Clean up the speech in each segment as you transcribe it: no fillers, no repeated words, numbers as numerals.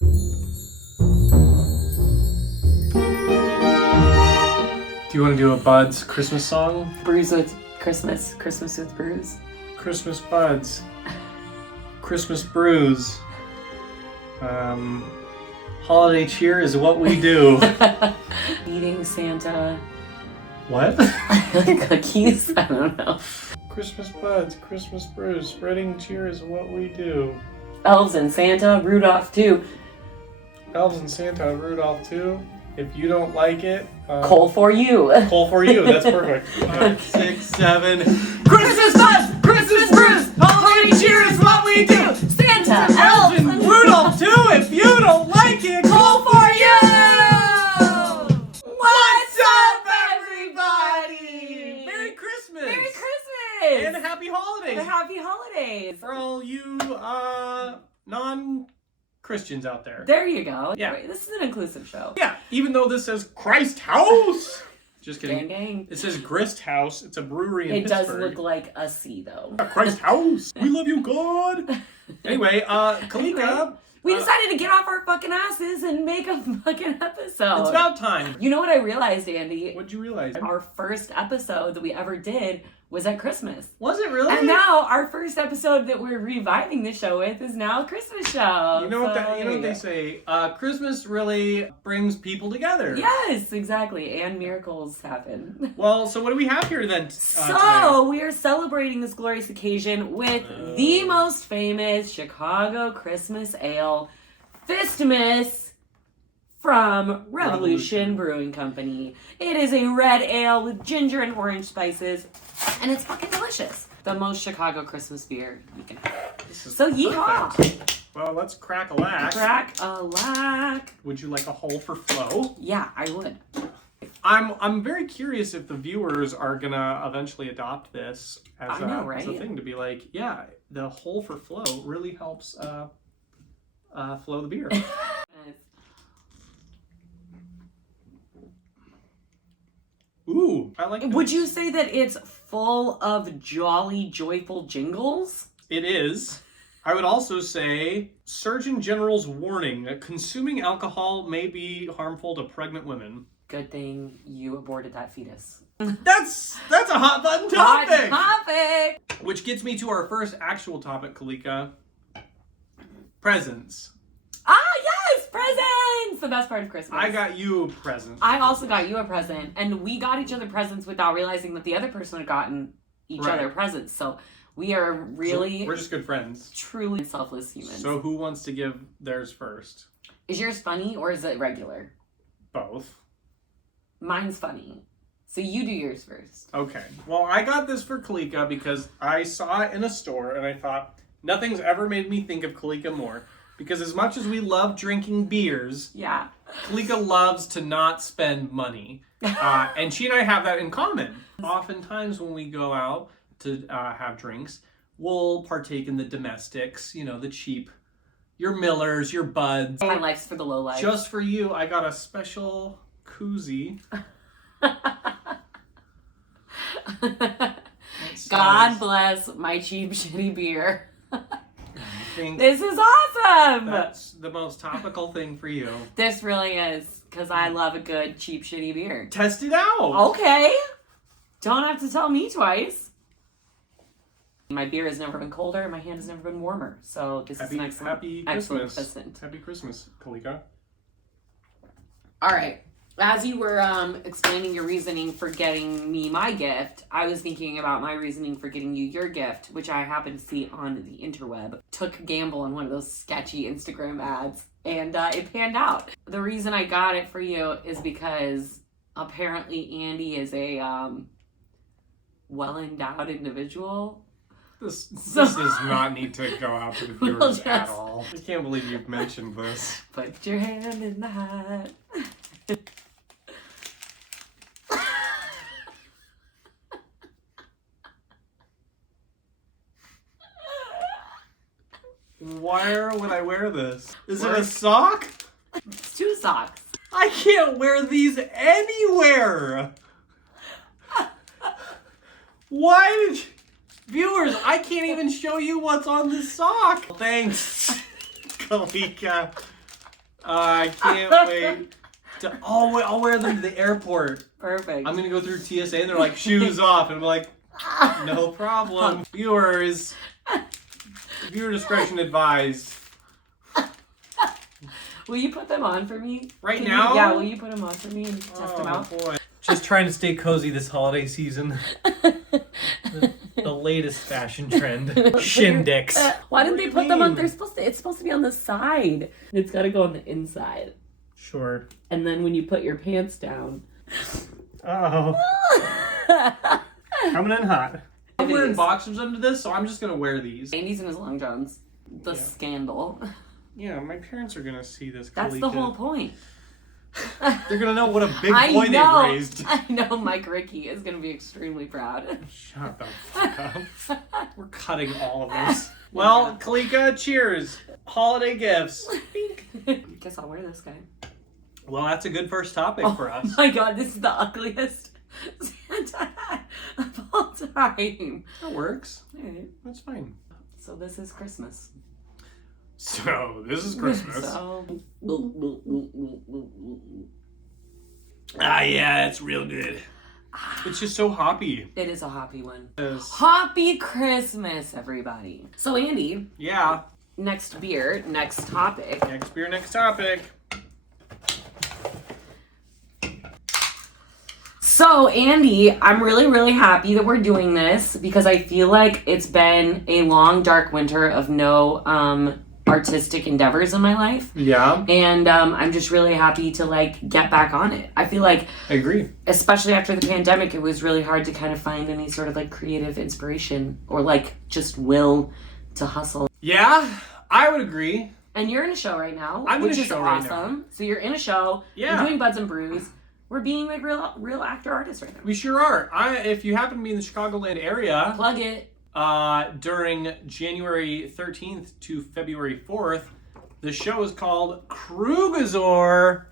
Do you want to do a Buds Christmas song? Brews with Christmas. Christmas with Brews. Christmas Buds. Christmas Brews. Holiday cheer is what we do. Eating Santa. What? Cookies? I don't know. Christmas Buds, Christmas Brews. Spreading cheer is what we do. Elves and Santa. Rudolph too. Elves and Santa, Rudolph too. If you don't like it, Coal for you. Coal for you. That's perfect. 5, 6, 7. Christmas Buds! Christmas Brews! Holiday cheer is what we do! Santa, elves, and Rudolph too. If you don't like it, coal for you! What's up, everybody? Merry Christmas! Merry Christmas! And happy holidays! And happy holidays! For all you non-Christians out there. There you go. Yeah. This is an inclusive show. Yeah, even though this says Christ House. Just kidding. Gang, gang. It says Grist House. It's a brewery in It Pittsburgh. does look like a C, though. Christ House. We love you, God. Anyway, Kalika. We decided to get off our fucking asses and make a fucking episode. It's about time. You know what I realized, Andy? What'd you realize? Our first episode that we ever did was at Christmas. Was it really? And now our first episode that we're reviving the show with is now a Christmas show. You know what they say? Christmas really brings people together. Yes, exactly. And miracles happen. Well, so what do we have here then? So we are celebrating this glorious occasion with the most famous Chicago Christmas ale, Fistmas, from Revolution Brewing Company. It is a red ale with ginger and orange spices, and it's fucking delicious. The most Chicago Christmas beer you can have. So yeehaw! Perfect. Well, let's crack a lack. Crack a lack. Would you like a hole for flow? Yeah, I would. I'm very curious if the viewers are gonna eventually adopt this as a thing to be like, yeah, the hole for flow really helps flow the beer. Ooh, I like it. Would you say that it's full of jolly, joyful jingles? It is. I would also say, Surgeon General's warning that consuming alcohol may be harmful to pregnant women. Good thing you aborted that fetus. That's a hot button topic! Hot topic! Which gets me to our first actual topic, Kalika. Presents. Ah, yes! Presents! The best part of Christmas. I got you a present. I also got you a present. And we got each other presents without realizing that the other person had gotten each other presents. So we are really... We're just good friends. Truly selfless humans. So who wants to give theirs first? Is yours funny or is it regular? Both. Mine's funny. So you do yours first. Okay. Well, I got this for Kalika because I saw it in a store and I thought, nothing's ever made me think of Kalika more. Because as much as we love drinking beers, yeah, Kalika loves to not spend money. And she and I have that in common. Oftentimes when we go out to have drinks, we'll partake in the domestics, you know, the cheap, your Millers, your Buds. My life's for the low life. Just for you, I got a special koozie. God bless my cheap, shitty beer. think this is awesome. That's the most topical thing for you. This really is, because I love a good, cheap, shitty beer. Test it out. Okay. Don't have to tell me twice. My beer has never been colder. My hand has never been warmer. So this is an excellent present. Happy Christmas, Kalika. All right. As you were explaining your reasoning for getting me my gift, I was thinking about my reasoning for getting you your gift, which I happened to see on the interweb. Took a gamble on one of those sketchy Instagram ads, and it panned out. The reason I got it for you is because apparently Andy is a well-endowed individual. This does not need to go out to the viewers at all. I can't believe you've mentioned this. Put your hand in the hat. Why would I wear this? Is it a sock? It's 2 socks. I can't wear these anywhere. Why did you... Viewers, I can't even show you what's on this sock. Thanks, Kalika. I can't wait. I'll wear them to the airport. Perfect. I'm gonna go through TSA and they're like, shoes off. And I'm like, no problem. Viewers, viewer discretion advised. Will you put them on for me? Right now? Yeah, will you put them on for me and test them out? Boy. Just trying to stay cozy this holiday season. The latest fashion trend. Shindex. Why didn't they put them on? It's supposed to be on the side. It's got to go on the inside. Sure. And then when you put your pants down. Oh. Coming in hot. I'm wearing boxers under this, so I'm just going to wear these. Andy's in his long johns. The scandal. Yeah, my parents are going to see this. That's Kalika. the whole point. They're going to know what a big boy they've raised. I know Mike Ricky is going to be extremely proud. Shut the fuck up. We're cutting all of this. Well, Kalika, cheers. Holiday gifts. Guess I'll wear this guy. Well, that's a good first topic for us. Oh my god, this is the ugliest Santa hat of all time. That works. Alright. That's fine. So this is Christmas. So, this is Christmas. Yeah, it's real good. It's just so hoppy. It is a hoppy one. Yes. Hoppy Christmas, everybody. So, Andy. Yeah. Next beer, next topic. Next beer, next topic. So, Andy, I'm really, really happy that we're doing this because I feel like it's been a long, dark winter of no artistic endeavors in my life. Yeah. And I'm just really happy to, get back on it. I feel like, I agree. especially after the pandemic, it was really hard to kind of find any sort of, creative inspiration or, just will to hustle. Yeah, I would agree. And you're in a show right now, I'm which in a is show awesome. right now. So you're in a show. Yeah. You're doing Buds and Brews. We're being real actor artists right now. We sure are. If you happen to be in the Chicagoland area, Plug it. During January 13th to February 4th, the show is called Krugazor.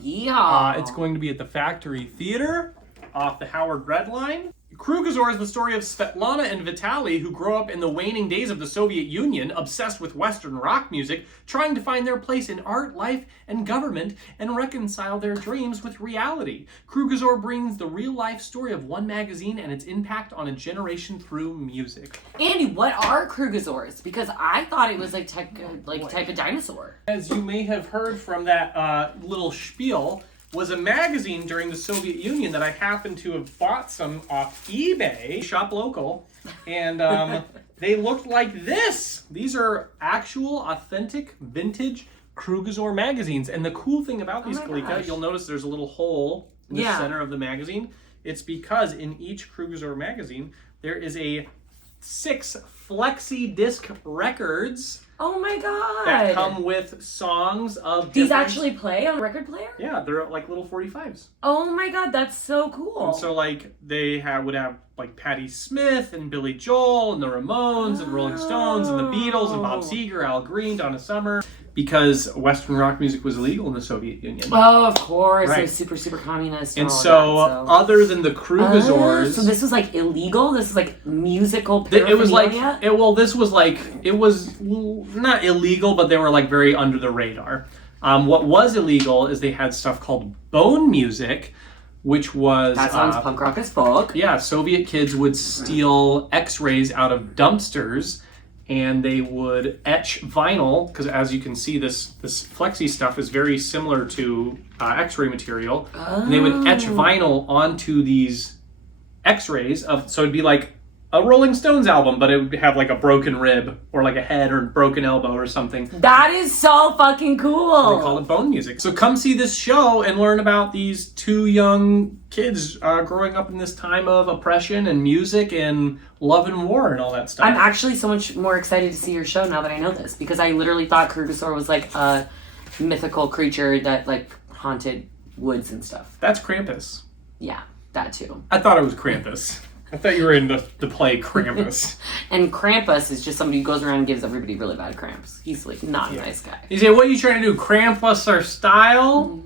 Yeah. It's going to be at the Factory Theater off the Howard Red Line. Krugazor is the story of Svetlana and Vitaly, who grow up in the waning days of the Soviet Union, obsessed with Western rock music, trying to find their place in art, life, and government, and reconcile their dreams with reality. Krugazor brings the real-life story of one magazine and its impact on a generation through music. Andy, what are Krugazors? Because I thought it was type of dinosaur. As you may have heard from that little spiel, was a magazine during the Soviet Union that I happened to have bought some off eBay, shop local, and they looked like this. These are actual, authentic, vintage Krugazor magazines. And the cool thing about these, Kalika, you'll notice there's a little hole in the center of the magazine. It's because in each Krugazor magazine, there is 6 flexi disc records. Oh my god! That come with songs of These actually play on a record player? Yeah, they're like little 45s. Oh my god, that's so cool. And so they would have Patti Smith and Billy Joel and the Ramones and Rolling Stones and the Beatles and Bob Seger, Al Green, Donna Summer, because Western rock music was illegal in the Soviet Union. Oh, of course. Right. It was super, super communist. And so other than the Krugazors... so this was illegal? This is musical paraphernalia? This was not illegal, but they were very under the radar. What was illegal is they had stuff called bone music, which was... That sounds punk rock as fuck. Yeah, Soviet kids would steal x-rays out of dumpsters, and they would etch vinyl, because as you can see, this flexi stuff is very similar to x-ray material. Oh. And they would etch vinyl onto these x-rays, so it'd be like a Rolling Stones album, but it would have a broken rib, or a head, or broken elbow, or something. That is so fucking cool! They call it bone music. So come see this show and learn about these 2 young kids growing up in this time of oppression and music and love and war and all that stuff. I'm actually so much more excited to see your show now that I know this, because I literally thought Krugazor was a mythical creature that haunted woods and stuff. That's Krampus. Yeah, that too. I thought it was Krampus. I thought you were in the play Krampus. And Krampus is just somebody who goes around and gives everybody really bad cramps. He's not a nice guy. You say, what are you trying to do? Krampus our style?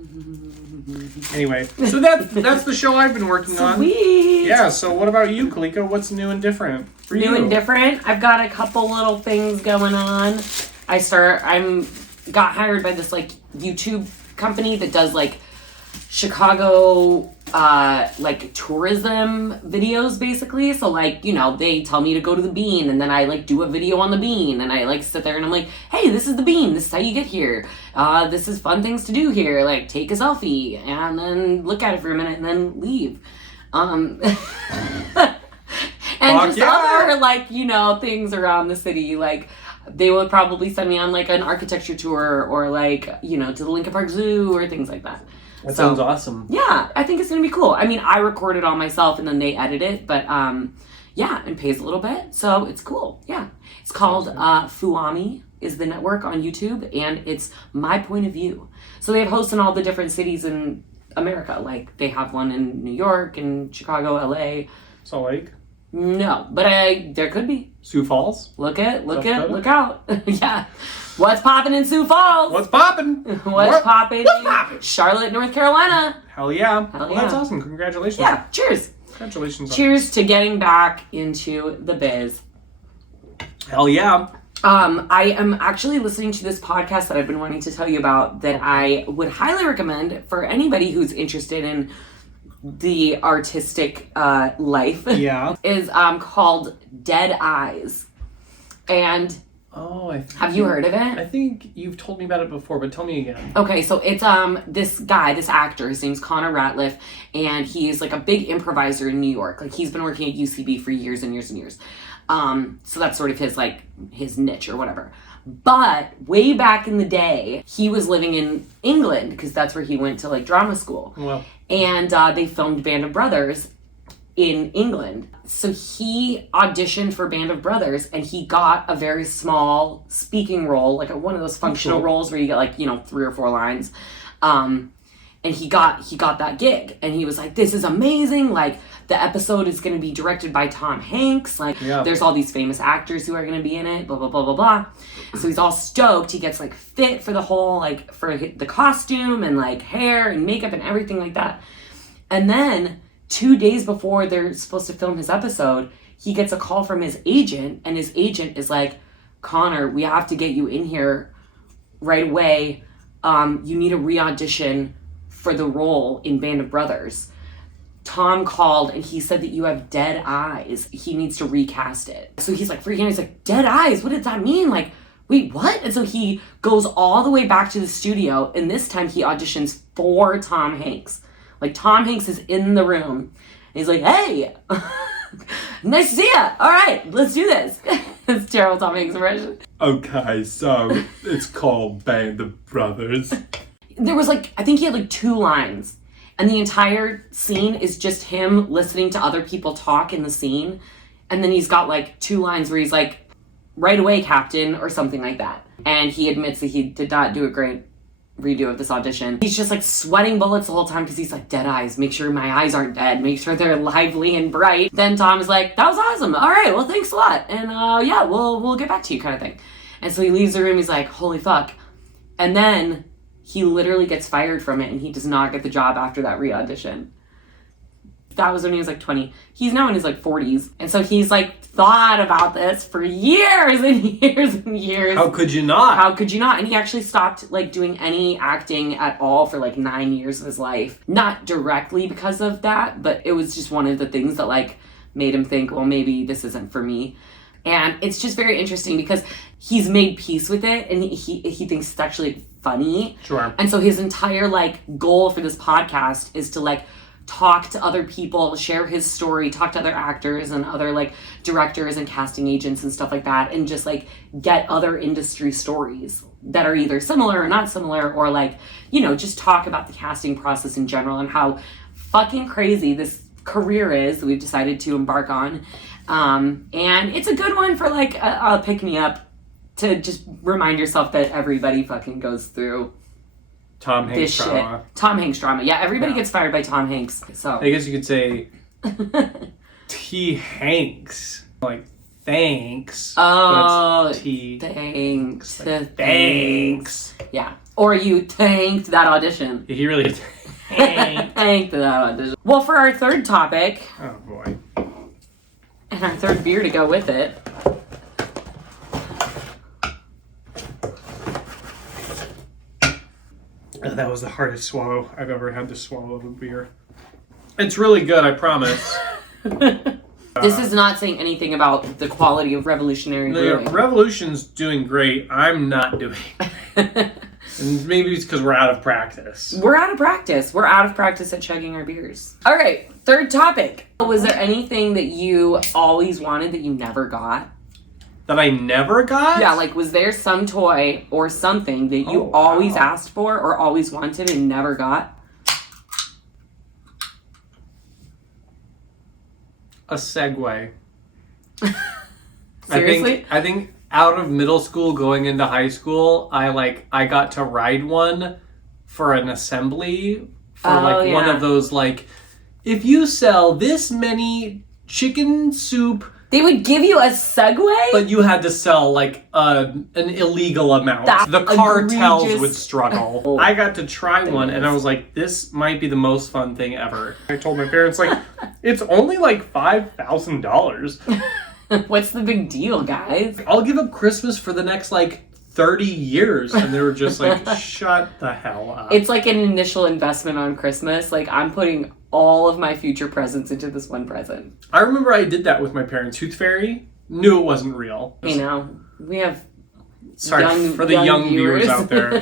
Anyway, so that's the show I've been working on. Sweet. Yeah, so what about you, Kalika? What's new and different for you? New and different? I've got a couple little things going on. I'm got hired by this like YouTube company that does like Chicago like tourism videos basically. So like, you know, they tell me to go to the Bean and then I like do a video on the Bean and I like sit there and I'm like, hey, this is the Bean, this is how you get here, this is fun things to do here, like take a selfie and then look at it for a minute and then leave. And just other like, you know, things around the city. Like they would probably send me on like an architecture tour or like, you know, to the Lincoln Park Zoo or things like that. That sounds awesome. Yeah, I think it's gonna be cool. I mean, I record it all myself and then they edit it, but yeah, and pays a little bit, so it's cool. Yeah, it's called Fuami is the network on YouTube, and it's my point of view. So they have hosts in all the different cities in America. Like they have one in New York and Chicago, LA. Salt Lake? No, but there could be. Sioux Falls? Look out. Yeah. What's popping in Sioux Falls? What's popping? What's popping in Charlotte, North Carolina? Hell yeah. Hell Well, yeah. that's awesome. Congratulations. Yeah, cheers. Congratulations. Cheers to getting back into the biz. Hell yeah. I am actually listening to this podcast that I've been wanting to tell you about that I would highly recommend for anybody who's interested in the artistic life. Yeah. Is called Dead Eyes. And have you heard of it? I think you've told me about it before, but tell me again. Okay, so it's this actor, his name's Connor Ratliff, and he's like a big improviser in New York. Like he's been working at UCB for years and years and years. So that's sort of his niche or whatever. But way back in the day, he was living in England because that's where he went to like drama school. Well. And they filmed Band of Brothers in England. So he auditioned for Band of Brothers and he got a very small speaking role, like one of those functional roles where you get like, you know, 3 or 4 lines. And he got that gig and he was like, this is amazing. Like the episode is going to be directed by Tom Hanks. Like there's all these famous actors who are going to be in it, blah, blah, blah, blah, blah. So he's all stoked. He gets like fit for the whole, like for the costume and like hair and makeup and everything like that. And then 2 days before they're supposed to film his episode, he gets a call from his agent and his agent is like, Connor, we have to get you in here right away. You need a re-audition for the role in Band of Brothers. Tom called and he said that you have dead eyes. He needs to recast it. So he's like freaking out. He's like, dead eyes? What did that mean? Like, wait, what? And so he goes all the way back to the studio and this time he auditions for Tom Hanks. Like Tom Hanks is in the room. And he's like, hey, nice to see ya. All right, let's do this. It's terrible Tom Hanks impression. Okay, so it's called Band of Brothers. There was like, I think he had like 2 lines. And the entire scene is just him listening to other people talk in the scene. And then he's got like 2 lines where he's like, right away, Captain, or something like that. And he admits that he did not do a great redo of this audition. He's just like sweating bullets the whole time because he's like, dead eyes, make sure my eyes aren't dead, make sure they're lively and bright. Then Tom is like, that was awesome, all right, well thanks a lot, and yeah, we'll get back to you kind of thing. And so he leaves the room, he's like, holy fuck. And then he literally gets fired from it and he does not get the job after that re-audition. That was when he was like 20. He's now in his like 40s. And so he's like thought about this for years and years and years. How could you not? How could you not? And he actually stopped like doing any acting at all for like 9 years of his life. Not directly because of that, but it was just one of the things that like made him think, well, maybe this isn't for me. And it's just very interesting because he's made peace with it and he thinks it's actually funny. Sure. And so his entire like goal for this podcast is to like talk to other people, share his story, talk to other actors and other like directors and casting agents and stuff like that, and just like get other industry stories that are either similar or not similar, or like, you know, just talk about the casting process in general and how fucking crazy this career is that we've decided to embark on. And it's a good one for like a pick-me-up to just remind yourself that everybody fucking goes through Tom Hanks this drama. shit. Tom Hanks drama. Yeah, everybody gets fired by Tom Hanks. So I guess you could say T. Hanks. Like, thanks. Oh, but it's T. thanks. Like, thanks. Yeah. Or you thanked that audition. He really Thanked that audition. Well, for our third topic, oh boy, and our third beer to go with it, That was the hardest swallow I've ever had to swallow of a beer. It's really good, I promise. This is not saying anything about the quality of Revolutionary Brewing. The Revolution's doing great. I'm not doing. And maybe it's because we're out of practice. We're out of practice. We're out of practice at chugging our beers. All right, third topic. Was there anything that you always wanted that you never got? That I never got? Yeah, like was there some toy or something that you always asked for or always wanted and never got? A Segway. Seriously? I think out of middle school going into high school, I got to ride one for an assembly for one of those if you sell this many chicken soup, they would give you a Segway? but you had to sell an illegal amount. That's the cartels egregious. would struggle. I got to try one and I was like, this might be the most fun thing ever. I told my parents it's only $5,000. What's the big deal, guys? I'll give up Christmas for the next 30 years. And they were just shut the hell up. It's like an initial investment on Christmas. I'm putting all of my future presents into this one present. I remember I did that with my parents. Tooth Fairy, knew it wasn't real. We have for the young viewers out there.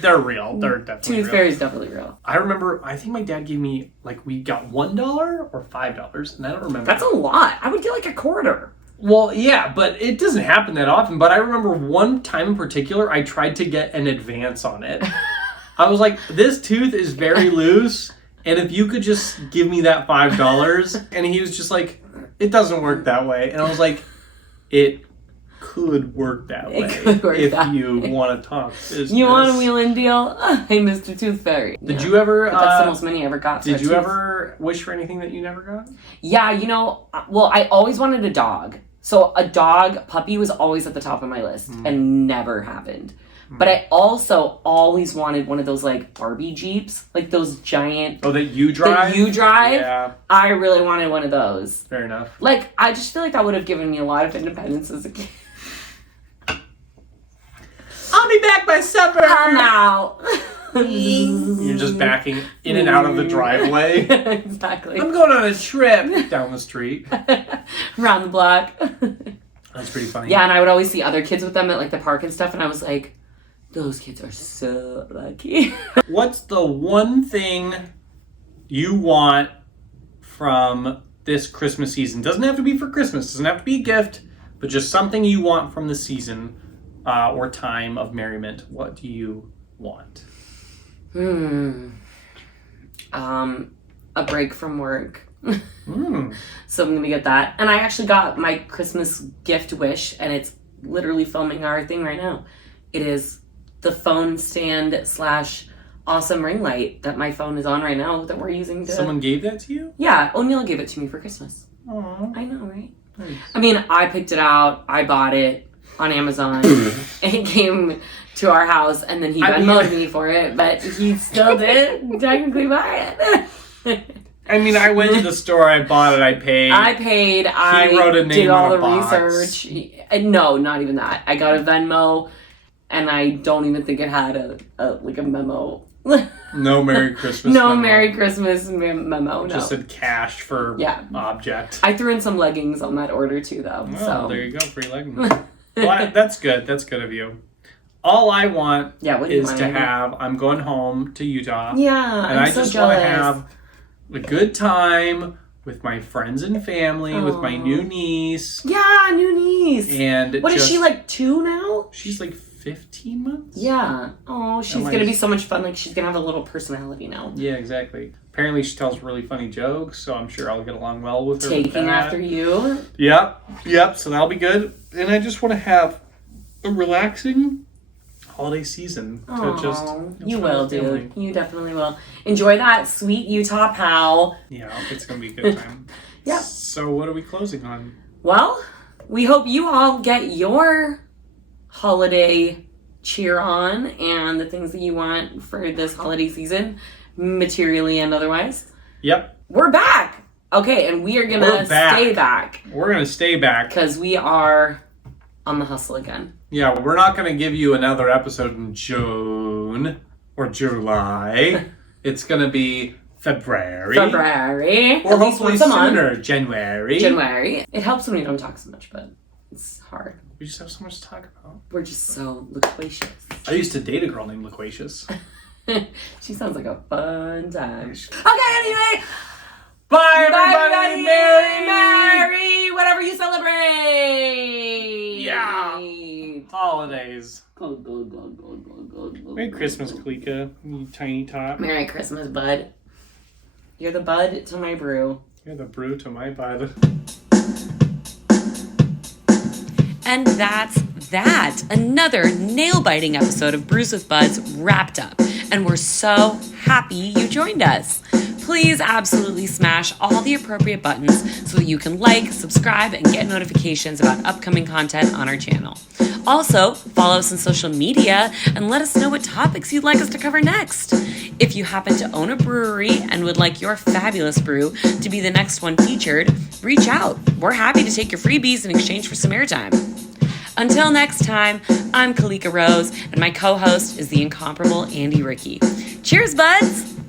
They're real. They're definitely Tooth real. Fairy's definitely real. I remember, I think my dad gave me, we got $1 or $5, and I don't remember. That's a lot. I would get a quarter. Well, yeah, but it doesn't happen that often. But I remember one time in particular, I tried to get an advance on it. I was like, this tooth is very loose, and if you could just give me that $5, and he was just like, it doesn't work that way. And I was like, it could work that way if you want to talk business. You want a wheel-in deal? Hey, Mr. Tooth Fairy. Did you ever... that's the most money I ever got. Did you ever wish for anything that you never got? Yeah, I always wanted a dog. So a dog, puppy was always at the top of my list and never happened. But I also always wanted one of those Barbie Jeeps, those giant... Oh, that you drive? Yeah. I really wanted one of those. Fair enough. I just feel that would have given me a lot of independence as a kid. I'll be back by supper! I'm out. You're just backing in and out of the driveway. Exactly. I'm going on a trip down the street. Around the block. That's pretty funny. Yeah, and I would always see other kids with them at the park and stuff, and I was like, those kids are so lucky. What's the one thing you want from this Christmas season? Doesn't have to be for Christmas. Doesn't have to be a gift, but just something you want from the season or time of merriment. What do you want? A break from work. So I'm gonna get that. And I actually got my Christmas gift wish, and it's literally filming our thing right now. It is the phone stand / awesome ring light that my phone is on right now that we're using to... Someone gave that to you? Yeah, O'Neill gave it to me for Christmas. Aww. I know, right? Nice. I mean, I picked it out, I bought it on Amazon, and it came to our house, and then he Venmo'd me for it, but he still did technically buy it. I mean, I went to the store, I bought it, I paid. I wrote a name did all on a the box. research. No, not even that. I got a Venmo, and I don't even think it had a memo. No Merry Christmas No memo. Merry Christmas memo, no. Just said cash for object. I threw in some leggings on that order too, though. Oh, so there you go, free leggings. Well, that's good. That's good of you. All I want is to have, I'm going home to Utah. Yeah, and I'm I so just jealous. want to have a good time with my friends and family, with my new niece. Yeah, new niece. And what is she, 2 now? She's 15 months? Yeah. Oh, she's going to be so much fun. She's going to have a little personality now. Yeah, exactly. Apparently she tells really funny jokes, so I'm sure I'll get along well with her. Taking after you. Yep, so that'll be good. And I just want to have a relaxing holiday season. You will, dude. You definitely will. Enjoy that sweet Utah pow. Yeah, it's going to be a good time. Yeah. So what are we closing on? Well, we hope you all get your holiday cheer on and the things that you want for this holiday season, materially and otherwise. Yep. We're back. Okay, and we are going to stay back. We're going to stay back. Because we are on the hustle again. Yeah, we're not going to give you another episode in June or or July. It's going to be February. Or Or hopefully sooner, January. It helps when we don't talk so much, but it's hard. We just have so much to talk about. We're just so loquacious. I used to date a girl named Loquacious. She sounds like a fun time. Okay, anyway. Bye, everybody. Merry, whatever you celebrate. Yeah. Holidays. Go. Merry Christmas, Kalika. You tiny tot. Merry Christmas, bud. You're the bud to my brew. You're the brew to my bud. And that's that. Another nail-biting episode of Brews with Buds wrapped up. And we're so happy you joined us. Please absolutely smash all the appropriate buttons so that you can like, subscribe, and get notifications about upcoming content on our channel. Also, follow us on social media and let us know what topics you'd like us to cover next. If you happen to own a brewery and would like your fabulous brew to be the next one featured, reach out. We're happy to take your freebies in exchange for some airtime. Until next time, I'm Kalika Rose, and my co-host is the incomparable Andy Ricky. Cheers, buds!